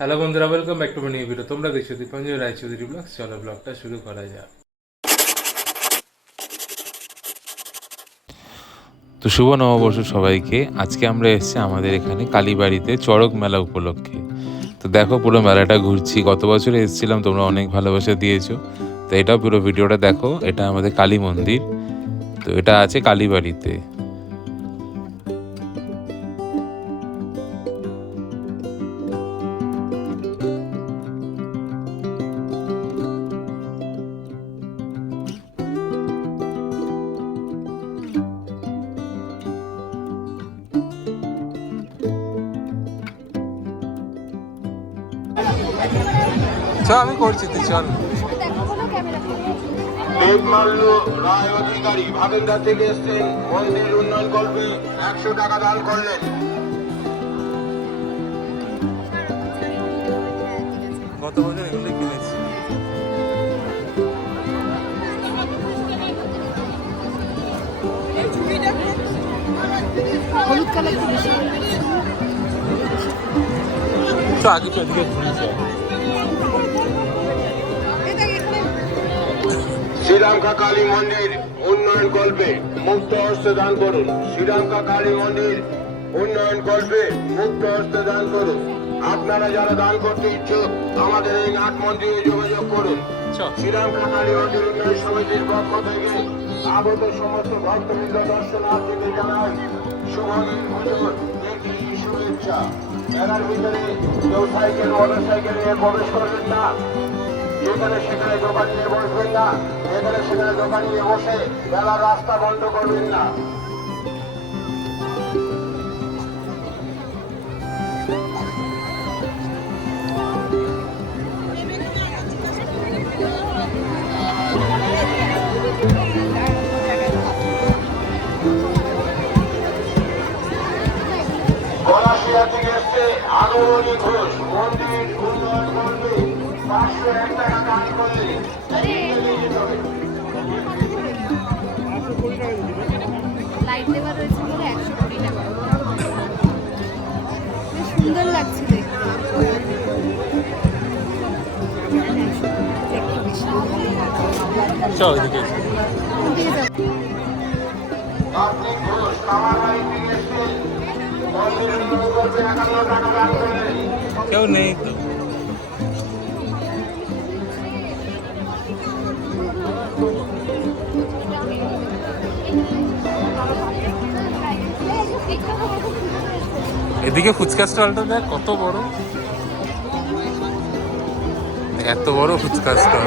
Hello বন্ধুরা welcome back to my new video তোমরা দেখছ দীপাঞ্জলি রায়চৌধুরী ব্লগ চলো ব্লগটা শুরু করা যাক। তো শুভ নববর্ষ সবাইকে। আজকে আমরা এসেছি আমাদের এখানে কালীবাড়িতে চড়ক মেলা উপলক্ষে। তো দেখো পুরো মেলাটা ঘুরছি। গত বছর এসেছিলাম, তোমরা অনেক ভালোবাসা দিয়েছ। তো এটাও পুরো ভিডিওটা দেখো। এটা আমাদের কালী মন্দির। তো এটা আছে কালীবাড়িতে। আমি করছি তুই চল। দেবমাল্য রায় অধিকারী। ভাগেন্দা থেকে এসছেন মন্দির উন্নয়ন কল্পে একশো টাকা দান করলেন। গত বছর এগুলো কিনেছি। হলুদ কালার তো আগে তো এদিকে ঘুরে শ্রীরামকা কালী মন্দির উন্নয়ন কল্পে মুক্ত হস্তে দান করুন। শ্রীরামকা কালী মন্দির উন্নয়ন কল্পে মুক্ত হস্তে দান করুন। আপনারা যারা দান করতে ইচ্ছুক আমাদের এই নাট মন্দিরে যোগাযোগ করুন। শ্রীরামকা কালী মন্দির উন্নয়ন সমিতির পক্ষ থেকে আগত সমস্ত ভক্তবৃন্দ দর্শনার্থীদের জানাই শুভদিন পুজোর শুভেচ্ছা। মেলার ভিতরে কেউ সাইকেল মোটর সাইকেল নিয়ে প্রবেশ করবেন না। যেখানে সেখানে দোকান নিয়ে বসবেন না। যেখানে সেখানে দোকান নিয়ে বসে বেলা রাস্তা বন্ধ করবেন না। দান করলেন কেউ নেই তো। এদিকে ফুচকা স্টলটা দেখ, কত বড়। এত বড় ফুচকা স্টল।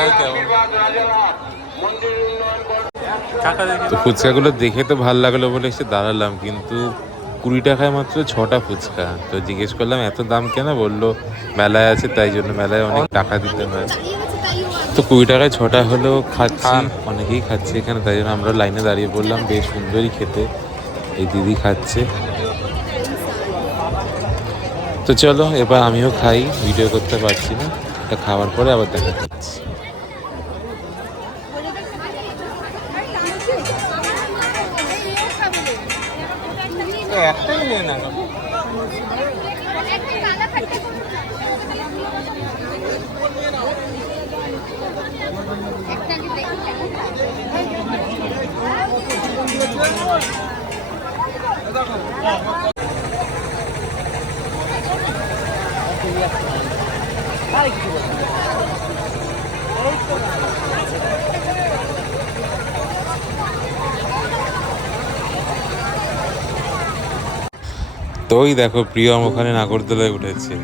আর কেমন। তো ফুচকাগুলো দেখে তো ভালো লাগল বলে এসে দাঁড়ালাম কিন্তু কুড়ি টাকায় মাত্র ছটা ফুচকা। তো জিজ্ঞেস করলাম এত দাম কেন? বলল মেলায় আছে তাই জন্য মেলায় অনেক টাকা দিতে হয়। তো কুড়ি টাকায় ছটা হলেও খাচ্ছি। অনেকেই খাচ্ছে এখানে তাই জন্য আমরা লাইনে দাঁড়িয়ে বললাম বেশ সুন্দরই খেতে। এই দিদি খাচ্ছে। তো চলো, এবার আমিও খাই ভিডিও করতে পারছি না। এটা খাওয়ার পরে আবার দেখা যাচ্ছে না আগে দেখি দেখো, প্রিয়ম ওখানে নাগরদোলায় উঠেছে।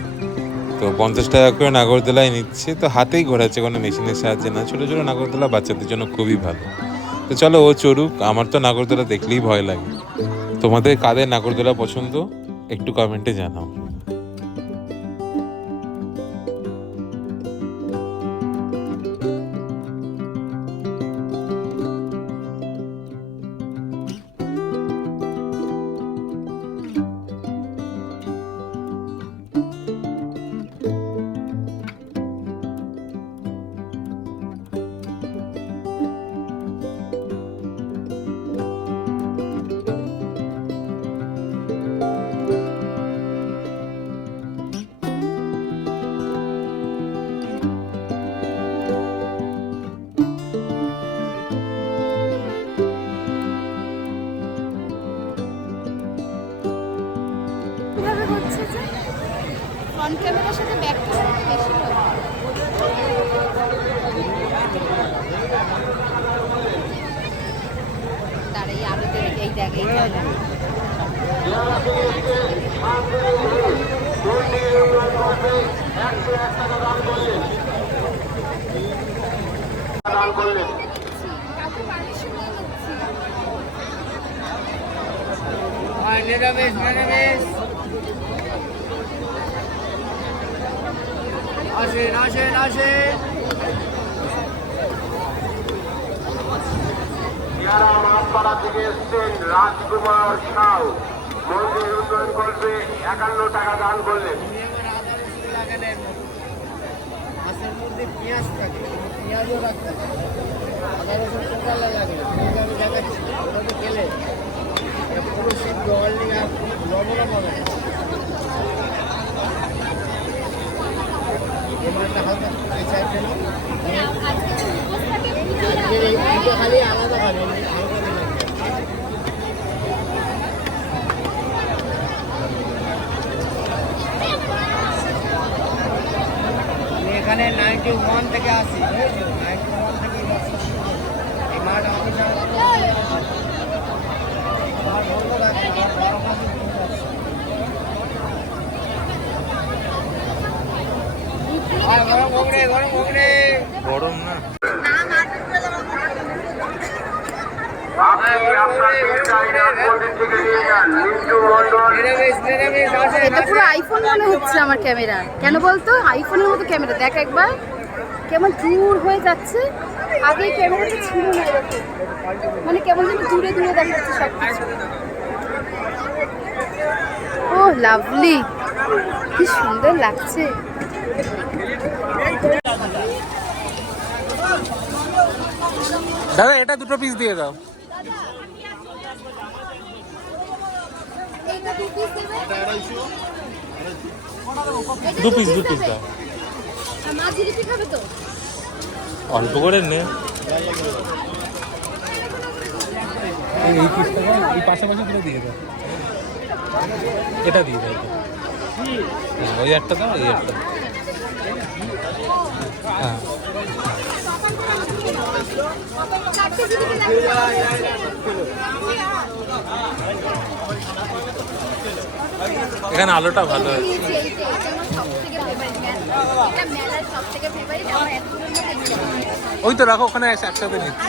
তো পঞ্চাশ টাকা করে নাগরদোলায় নিচ্ছে, তো হাতেই ঘোরাচ্ছে কোনো মেশিনের সাহায্যে না। ছোটো ছোটো নাগরদোলা বাচ্চাদের জন্য খুবই ভালো। তো চলো ও চড়ুক, আমার তো নাগরদোলা দেখলেই ভয় লাগে। তোমাদের কাদের নাগরদোলা পছন্দ? একটু কমেন্টে জানাও। সাথে ক্যামেরাটা বেশি হয় দাঁড়াই আরও দেখ এই দেখ এই দান করলেন নিরামিষ নিরামিষ। আসেন আসেন আসেন। যারা মাছপাড়া থেকে এসছেন রাজকুমার সাউ। মন্দির উন্নয়ন করবে একান্ন টাকা দান করলেন। মাছের মধ্যে পেঁয়াজ থাকে পেঁয়াজও রাখতে হবে। আদা রসুন টোটালে লাগে? আমি দেখাচ্ছি খেলে পুরো সিদ্ধ আর লবণও পাবে না। এই মাছটা হালকা এই সাইডে নাও। আজকে তো উপোস থাকে পুজো আজকের এই পুজো খালি আলাদা এখানে নাইনটি ওয়ান থেকে আসি বুঝেছ নাইনটি ওয়ান থেকে এই ব্যবসা শুরু করি। এই মাঠ আমি ছাড়া আমার বন্ধ থাকে আমার বড় মাছের দুধ ব্যবসা। আর গরম হোক রে গরম হোক রে গরম না আপনি আপনার চিন্তায় নাট মন্দির থেকে নিয়ে যান মিন্টু মন্ডল নিরামিষ নিরামিষ আসেন এটা পুরো আইফোন মনে হচ্ছে আমার ক্যামেরা। কেন বলতো? আইফোনের মতো ক্যামেরা। দেখ একবার। কেমন দূর হয়ে যাচ্ছে। আগে ক্যামেরাটা ছিল না মানে কেমন যেন দূরে দূরে দেখা যাচ্ছে সব কিছু ও লাভলি কি সুন্দর লাগছে। দাদা এটা দুটো পিস দিয়ে দাও। দু পিস দু পিস দাও। মা জিলিপি খাবে তো? অল্প করে নে। এই পিসটা এই পাশাপাশি দুটো দিয়ে দাও। এটা দিয়ে দাও। হ্যাঁ, ওই একটা দাও ওই একটা দাও। হ্যাঁ। লাগবে এখানে আলোটা ভালো ওই তো রাখো, ওখানে এক- একসাথে নিচ্ছি।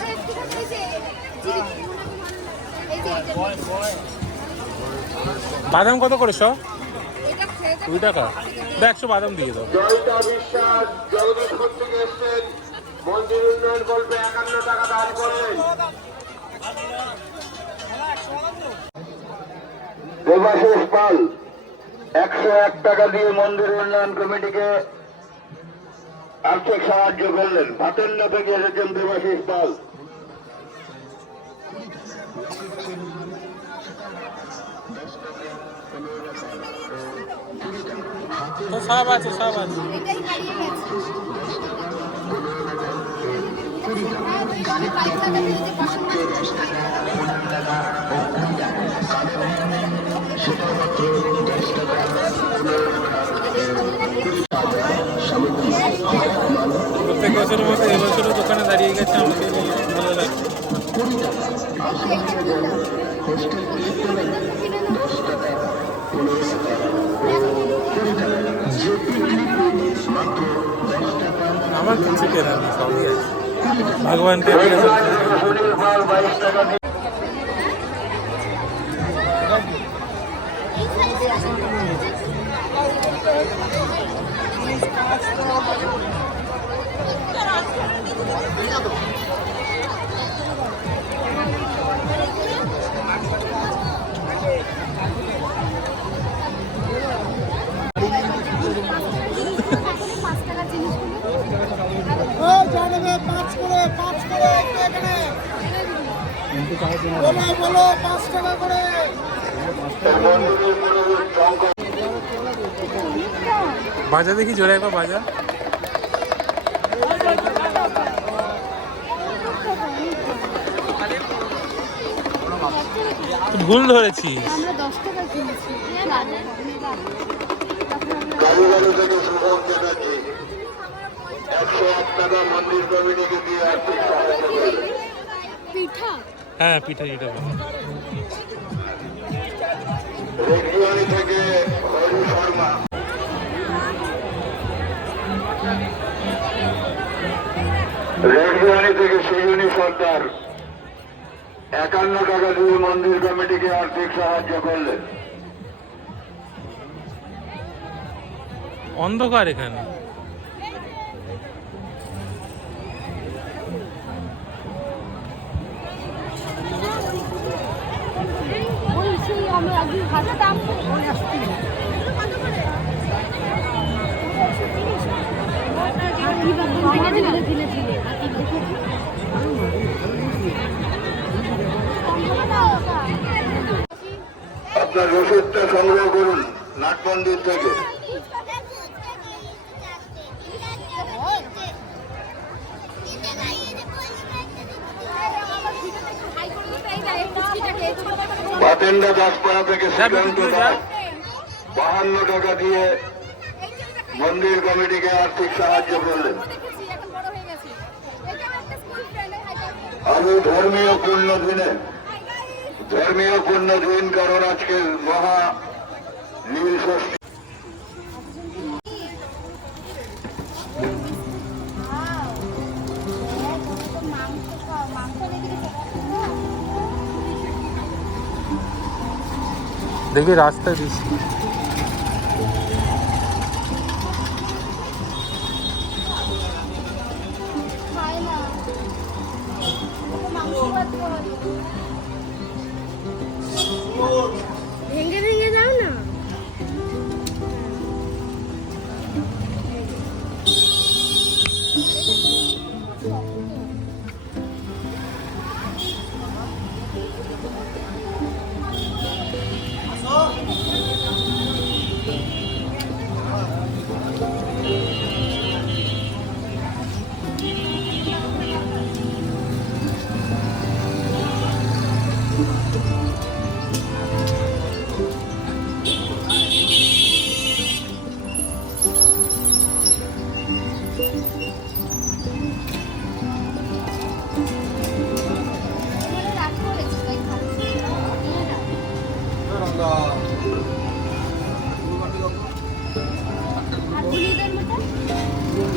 বাদাম কত করে সব টাকা। একশো বাদাম দিয়ে দাও। বিশ্বাস জগদীশপুর থেকে এসছেন। মন্দির উন্নয়ন করবে একান্ন টাকা দান করলেন। দেবাশিস পাল, একশো এক টাকা দিয়ে মন্দির উন্নয়ন কমিটিকে আর্থিক সাহায্য করলেন। ভাতেন্দ্র থেকে এসেছেন দেবাশিস পাল। সব আছে সব আছে। যে হয়। বছরের মতো এবছরও দোকানে দাঁড়িয়ে গেছে নিয়ে ভালো লাগছে আমার কিছু কেনার নেই সবই আছে ভগবানকে Thank চলছে। বাজা দেখি জোরে একবার বাজা ভুল ধরেছিস দশ টাকা কিনেছি। কালীবাড়ি থেকে রেডিওয়ানি থেকে সৃজনী সর্দার একান্ন টাকা দিয়ে মন্দির কমিটিকে আর্থিক সাহায্য করলেন। অন্ধকার এখানে। আপনার রসিদটা সংগ্রহ করুন নাট মন্দির থেকে। বাতেন্দ্র দাসপাড়া থেকে শ্রীকান্ত দাস বাহান্ন টাকা দিয়ে মন্দির কমিটিকে আর্থিক সাহায্য করলেন। আমি ধর্মীয় পূর্ণ দিনে ধর্মীয় পূর্ণ দিন কারণ আজকে মহা নীল ষষ্ঠী। দেখি রাস্তা দিচ্ছি মাংস ভেঙে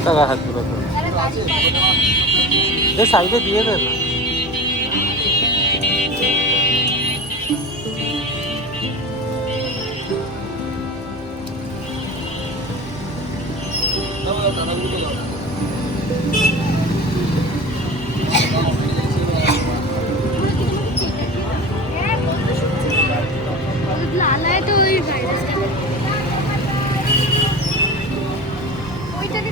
টাকা হাত পুরো আরে বাড়ি এ সাইডে দিয়ে দে না। তো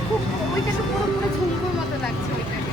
খুব ওইটাকে পুরো পুরো ঝুমকুর মতো লাগছে ওইটাকে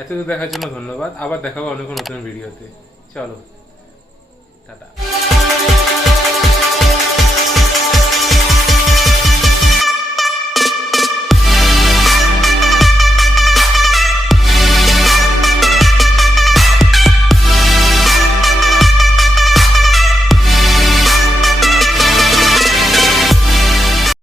এতদূর দেখার জন্য ধন্যবাদ। আবার দেখাবো অন্য কোনো নতুন ভিডিওতে। চলো।